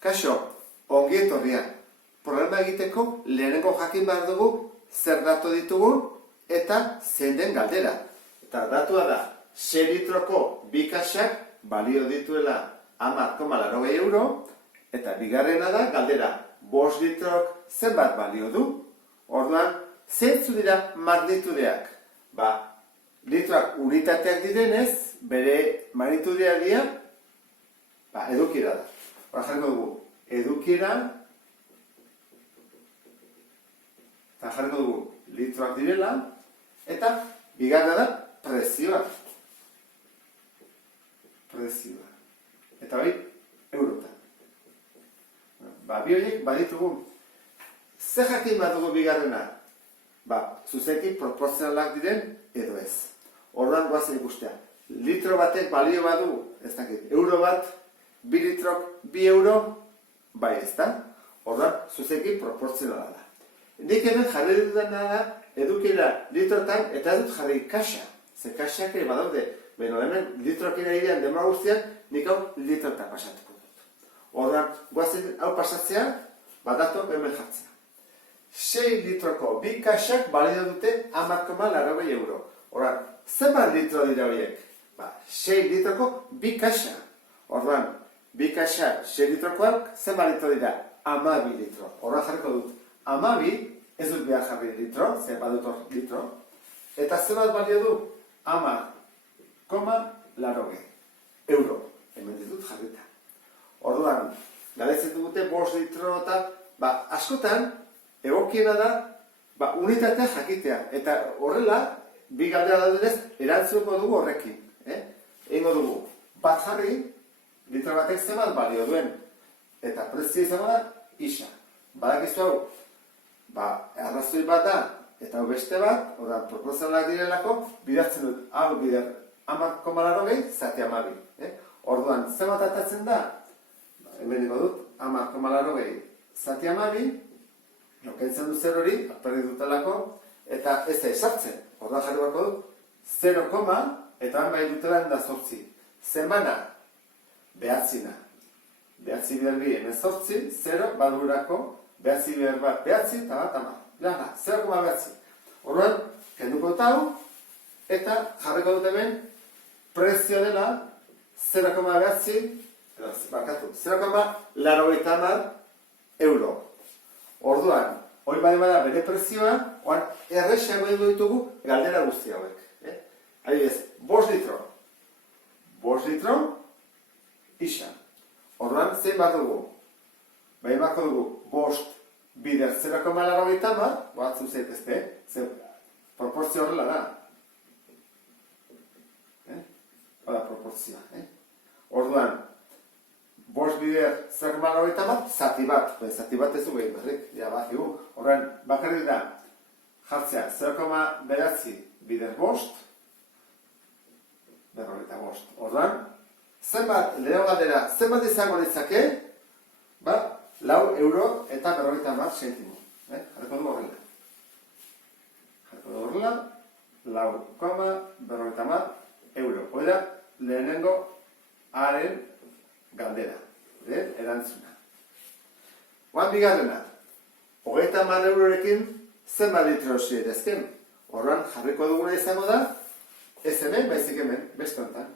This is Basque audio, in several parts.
Kaixo, ongi etorria. Problema egiteko lehenengo jakin behar dugu zer datu ditugun eta zein den galdera. Eta datua da, 6 litroko bi kaxak balio dituela 10,80 euro, eta bigarrena da galdera, 5 litrok zenbat balio du? Orduan, zeintzu dira magnitudeak? Litroak unitateak direnez, bere magnitudea dira, edukiera da. Hora jarriko dugu, edukiera, eta jarriko dugu litroak direla, eta bigarra da prezioa. Prezioa. Eta bai, eurotan. Bi horiek baditugu. Zer jakin bat dugu bigarrena? Zuzenki proporzionalak diren edo ez. Orduan guazen ikustea. Litro batek balio badu, ez dakit, euro bat, 2 litrok 2 euro, bai ez da. Orduan, zuzenki proporzionala da. Nik hemen jarri dudana da, edukiera litrotan, eta ez dut jarri kaxa. Ze kaxak ere badaude. Beno, hemen litrok ere idean denbora guztian, nik hau litrotan pasatuko dut. Orduan, guazen hau pasatzea, badatok hemen jartzea. 6 litroko bi kaxak balio dute 10,80 euro. Orduan, zenbat litro dira horiek? 6 litroko bi kaxa. Orduan, bi kaxa 6 litrokoak zenbat litro dira? 12 litro. Orduan jarriko dut. 12, ez dut behar jarri litro, zer badut hor litro. Eta zenbat balio du? 10,80 euro. Hemen ditut jarrita. Orduan, galetzen dugute 5 litro eta, askotan, egokiena da, unitatea jakitea. Eta horrela, bi galdera daudenez, erantzuko dugu horrekin. Egingo dugu, bat jarri, litro batek zenbat balio duen. Eta prezio izango da, isa. Badakizu hau, arrazoi bat da, eta hau beste bat, ordan proporzionalak direlako, bidatzen dut, hau bider 10,80, zati 12. Orduan, zenbat atatzen da? Hemen digo dut, 10,80, zati 12, lokentzen du 0 hori, alperri dutelako, eta ez da esartzen. Orduan jarri bako dut, 0, eta han bai dutela da 8. Zenbana, behatzina. Behatzi bider bi, hemen 8, 0, badurako, behatzi bider bat, behatzi, eta bat, ama. Lana, 0,behatzi. Orduan, kenduko eta hau, eta jarriko dut hemen, prezio dela, 0,behatzi, barkatu, 0,80 euro. Orduan, hori bada bere prezioa, oan errexeago edo ditugu galdera guzti hauek. Adibidez, 5 litro. 5 litro, isa. Orduan, zein bat dugu? Baina bako dugu, 5 bider 0,80, batzu zaitezte, proporzio horrela da. Hora, proporzioa. Orduan, 5 bider 0,80, zati bat. Zati bat ez du behin berrik, Horren, bakarrik da, jartzea 0,9 bider 5, berrogeita 5. Orduan, zenbat, leheno galdera, zenbat izango ditzake? 4 euro eta 50 sentimo. Jarriko du horrela. Jarriko du horrela, 4,50 euro. Hori da, lehenengo haren galdera, erantzuna. Oan bigarrena, 30 eurorekin zenbat litro zirezken. Horran jarriko duguna izango da, ez hemen, baizik hemen, beste honetan.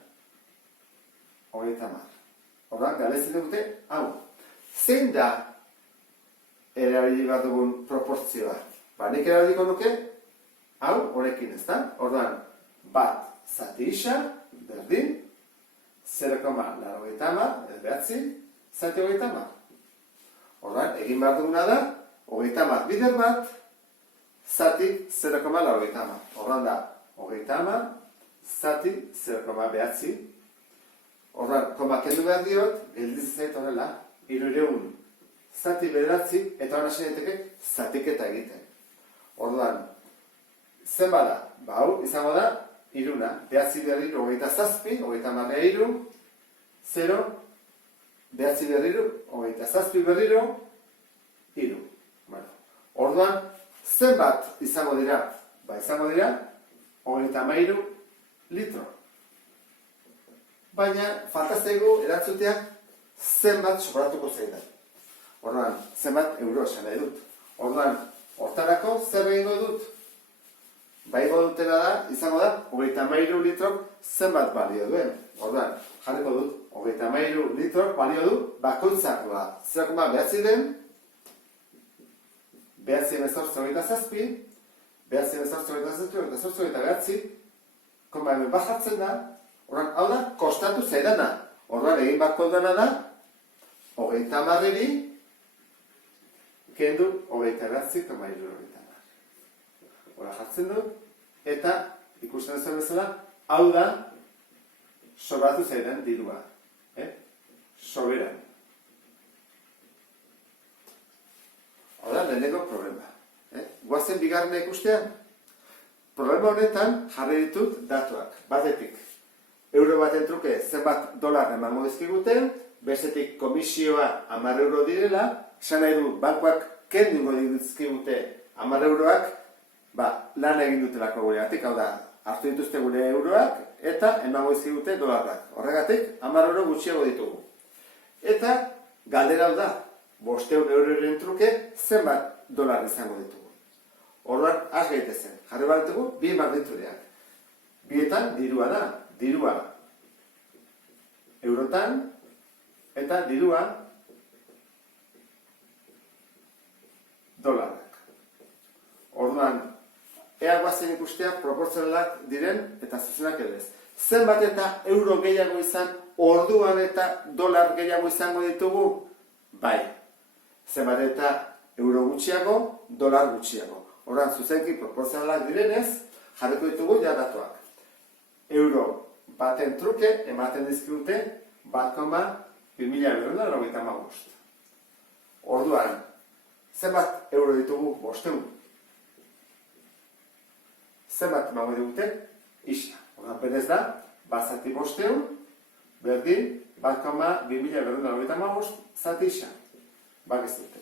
30. Horran, galetzen dute, hau. Zein da erabili bat dugun proportzioa? Nik erabiliko nuke, hau, horrekin ez da. Horran, bat zati isa, berdin, 0,80, ez behatzi, zati 30. Orduan, egin behar duguna da, 30 bider bat, zati 0,80. Orduan da, 30, zati 0,behatzi. Orduan, koma kendu behar diot, gelditzen zait horrela, 300, zati bederatzi, eta hona sineteke, zatiketa egiten. Orduan, zen bada, hau, izango da, iruna, behatzi berriru, 27, 30 0, behatzi berriru, 27 berriru, iru. Orduan, zenbat izango dira? Izango dira, 33 litro. Baina, falta zaigu erantzuteak zenbat sobratuko zaidan. Orduan, zenbat euro esan nahi dut. Orduan, hortarako zer egingo dut? Baigo dutena da, izango da, 33 litrok zenbat balio duen. Orduan, jarriko dut, 33 litrok balio du, bakoitzak 0,9 den, 9,8 konba hemen bajatzen da, orduan, hau da, kostatu zaidana. Orduan, egin bako dena da, 30-eri, kendu 29,3. Hora jartzen du, eta ikusten zuen bezala, hau da, sobratu zaidan dirua. Soberan. Hau da, lehenengo problema. Guazen bigarrena ikustean, problema honetan jarri ditut datuak. Batetik, euro baten truke zenbat dolar emango dizkiguten, bestetik komisioa 10 euro direla, esan nahi du, bankoak kendingo dizkigute 10 euroak, lan egin dutelako guregatik, hau da, hartu dituzte gure euroak, eta emango dizkigute dolarrak. Horregatik, 10 euro gutxiago ditugu. Eta, galdera hau da, 500 euroren truke zenbat dolar izango ditugu. Orduan, az gaitezen. Jarri barretugu, bi magnitudeak. Bietan, dirua da. Dirua eurotan, eta dirua dolarak. Orduan, ea guazen ikustea proportzionalak diren eta zuzenak edo ez. Zenbat eta euro gehiago izan, orduan eta dolar gehiago izango ditugu? Bai. Zenbat eta euro gutxiago, dolar gutxiago. Orduan, zuzenki proportzionalak direnez, jarriko ditugu ja datuak. Euro baten truke ematen dizkigute 1,295. Orduan, zenbat euro ditugu 500? Zenbat emango digute? Isa. Orduan, berez da, zati 500, berdin, 1,295 zati isa. Ez dute.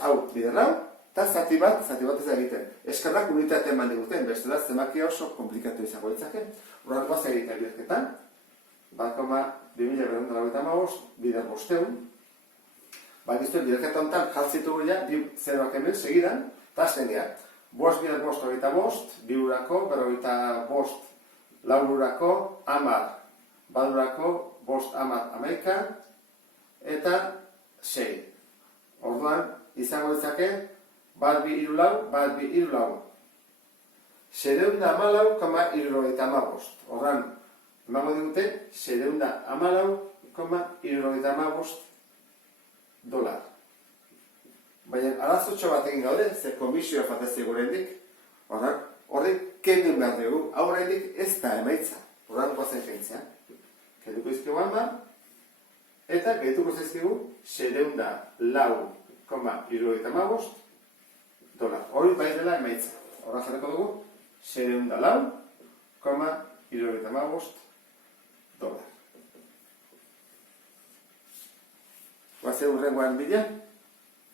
Hau, bider hau, eta zati bat ez da egiten. Eskerrak unitate eman diguten, bestela zemakia oso komplikatu izango ditzake. Horren guaz egiten biderketan, 1,295 bider 500. Giztuen, biderketa honetan jaltzitugu ja, bi zeroak hemen segidan, eta azten dira. 5 bider 5, 25, 2 urako, 45, 4 urako, 10, badurako, 5, 10, 11, eta 6. Orduan, izango ditzake, 1, 2, 3, 4, 1, 2, 3, 4. 714,75. Orduan, emango digute, 714,75 dolar. Baina, arazotxo bat egin gaude, ze komisioa fatazio gurendik. Orduan, horrek kendu behar dugu, aurrendik ez da emaitza. Orduan, guazen kentzea. Kenduko izkigu hanba, eta gehituko zaizkigu 704,75 dolar. Hori bai dela emaitza. Horra jarriko dugu, 704,75 dolar. Guazen urrengoan bila.